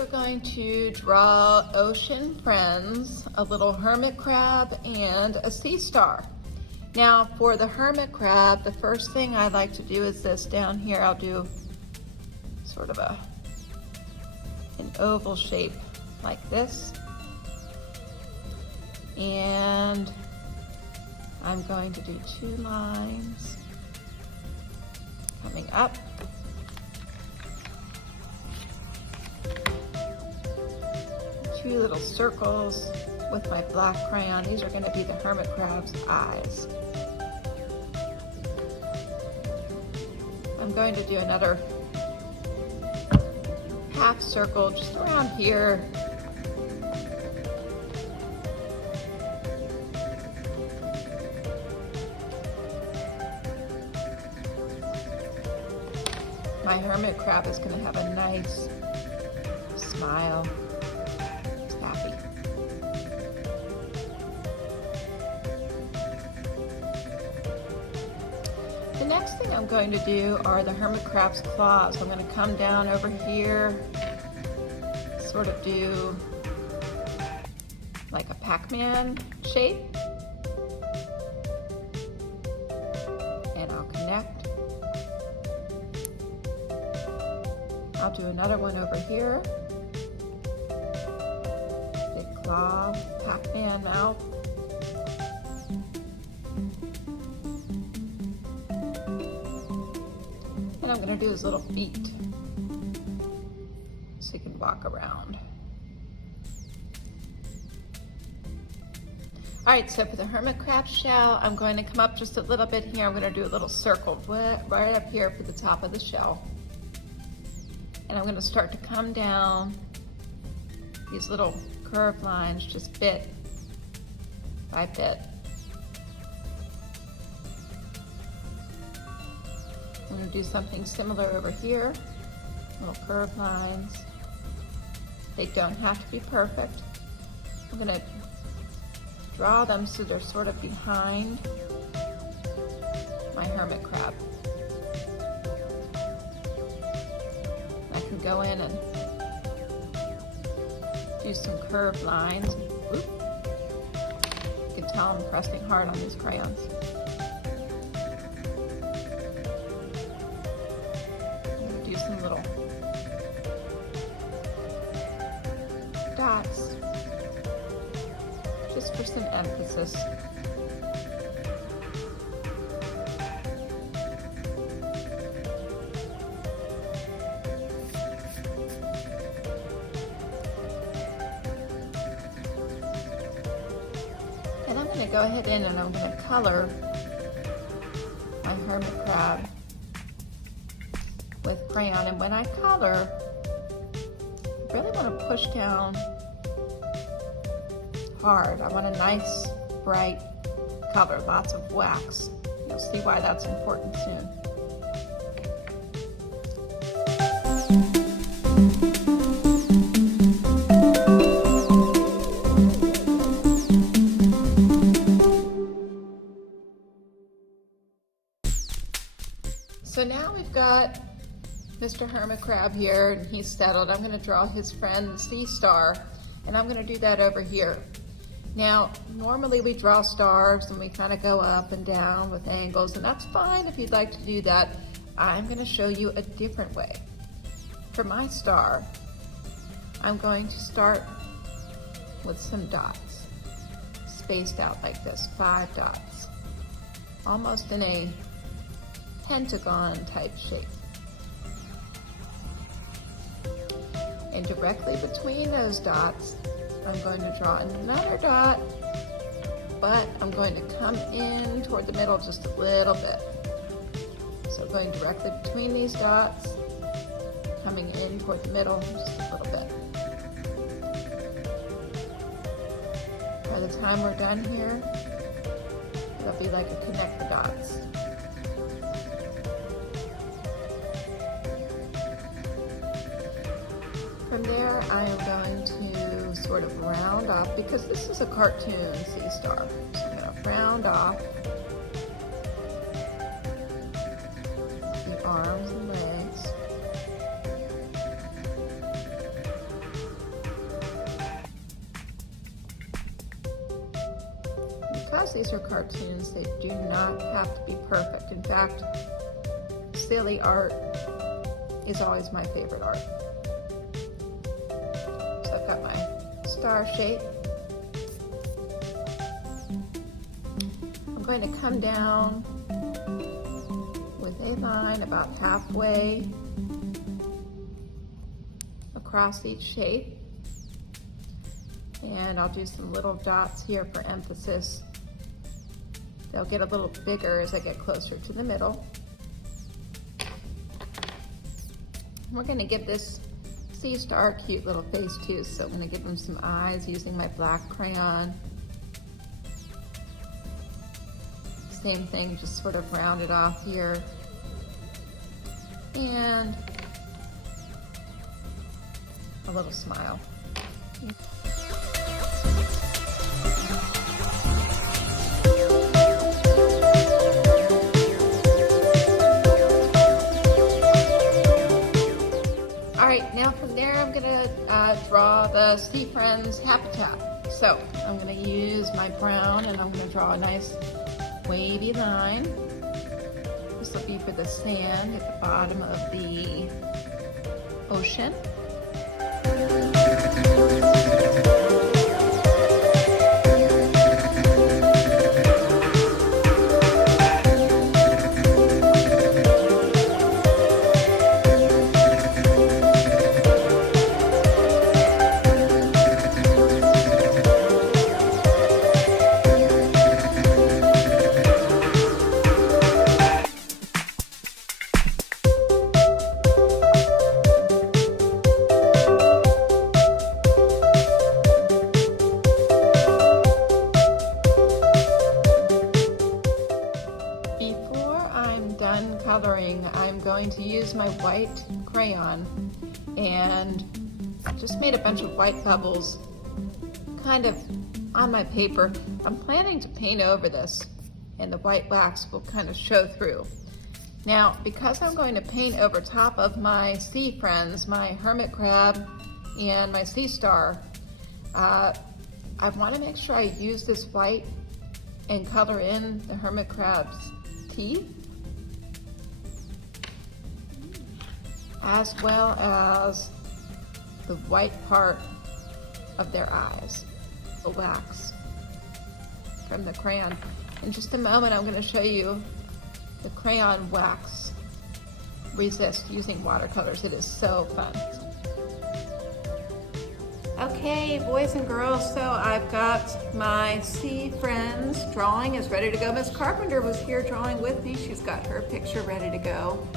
we're going to draw ocean friends, a little hermit crab, and a sea star. Now for the hermit crab, the first thing I like to do is this down here. I'll do sort of an oval shape like this. And I'm going to do 2 lines coming up. Two little circles with my black crayon. These are going to be the hermit crab's eyes. I'm going to do another half circle just around here. My hermit crab is going to have a nice smile. It's happy. The next thing I'm going to do are the hermit crab's claws. I'm going to come down over here, sort of do like a Pac-Man shape. And I'll connect. I'll do another one over here. Big claw, Pac-Man mouth. And I'm going to do his little feet so he can walk around. All right, so for the hermit crab shell, I'm going to come up just a little bit here. I'm going to do a little circle right up here for the top of the shell. And I'm going to start to come down these little curved lines just bit by bit. I'm going to do something similar over here, little curved lines. They don't have to be perfect. I'm going to draw them so they're sort of behind my hermit crab. Go in and do some curved lines. Oop. You can tell I'm pressing hard on these crayons. I'm going to do some little dots just for some emphasis. Go ahead in and I'm going to color my hermit crab with crayon, and when I color, I really want to push down hard. I want a nice bright color, lots of wax. You'll see why that's important soon. So now we've got Mr. Hermit Crab here, and he's settled. I'm going to draw his friend, the sea star, and I'm going to do that over here. Now, normally we draw stars and we kind of go up and down with angles, and that's fine if you'd like to do that. I'm going to show you a different way. For my star, I'm going to start with some dots, spaced out like this, 5 dots, almost in a pentagon type shape. And directly between those dots, I'm going to draw another dot, but I'm going to come in toward the middle just a little bit. So going directly between these dots, coming in toward the middle just a little bit. By the time we're done here, it'll be like a connect the dots. From there, I am going to sort of round off, because this is a cartoon sea star. So I'm going to round off the arms and legs. because these are cartoons, they do not have to be perfect. In fact, silly art is always my favorite art. So I've got my star shape. I'm going to come down with a line about halfway across each shape. And I'll do some little dots here for emphasis. They'll get a little bigger as I get closer to the middle. We're going to give this sea star a cute little face too, so I'm going to give him some eyes using my black crayon. Same thing, just sort of round it off here. And a little smile. Alright, now from there I'm going to draw the sea friends habitat. So I'm going to use my brown and I'm going to draw a nice wavy line. This will be for the sand at the bottom of the ocean. Coloring, I'm going to use my white crayon and just made a bunch of white bubbles kind of on my paper. I'm planning to paint over this and the white wax will kind of show through. Now, because I'm going to paint over top of my sea friends, my hermit crab and my sea star, I want to make sure I use this white and color in the hermit crab's teeth, as well as the white part of their eyes, the wax from the crayon. In just a moment, I'm going to show you the crayon wax resist using watercolors. It is so fun. Okay, boys and girls, so I've got my sea friends drawing is ready to go. Miss Carpenter was here drawing with me. She's got her picture ready to go.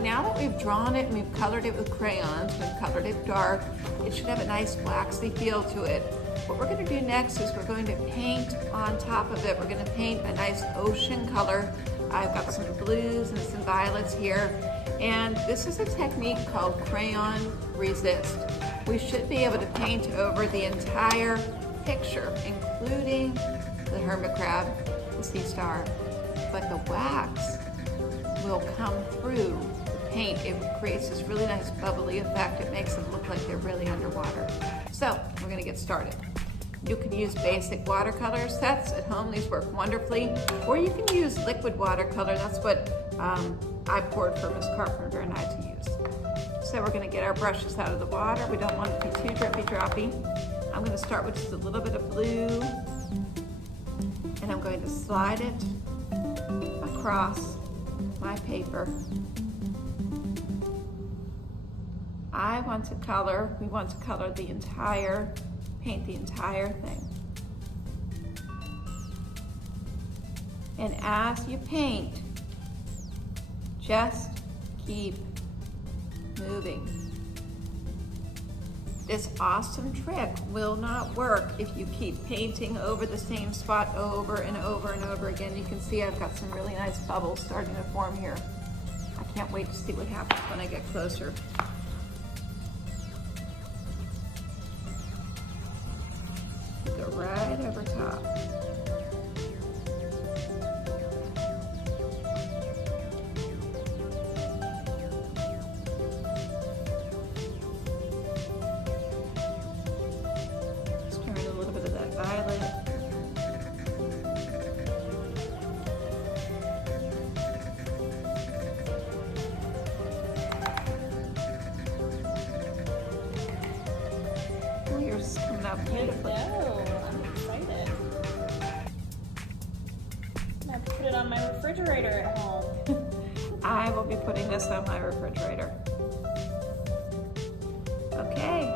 Now that we've drawn it and we've colored it with crayons, we've colored it dark, it should have a nice waxy feel to it. What we're going to do next is we're going to paint on top of it. We're going to paint a nice ocean color. I've got some blues and some violets here. And this is a technique called crayon resist. We should be able to paint over the entire picture, including the hermit crab, the sea star, but the wax will come through the paint. It creates this really nice bubbly effect. It makes them look like they're really underwater. So we're going to get started. You can use basic watercolor sets at home. These work wonderfully. Or you can use liquid watercolor. That's what I poured for Miss Carpenter and I to use. So we're going to get our brushes out of the water. We don't want it to be too drippy droppy. I'm going to start with just a little bit of blue, and I'm going to slide it across my paper. We want to color the entire, paint the entire thing. And as you paint, just keep moving. This awesome trick will not work if you keep painting over the same spot over and over and over again. You can see I've got some really nice bubbles starting to form here. I can't wait to see what happens when I get closer. Go right over top. beautifully. Go. I'm excited. I have to put it on my refrigerator at home. I will be putting this on my refrigerator. Okay.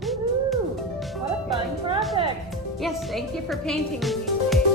Woohoo! What a fun project. Yes, thank you for painting with me today.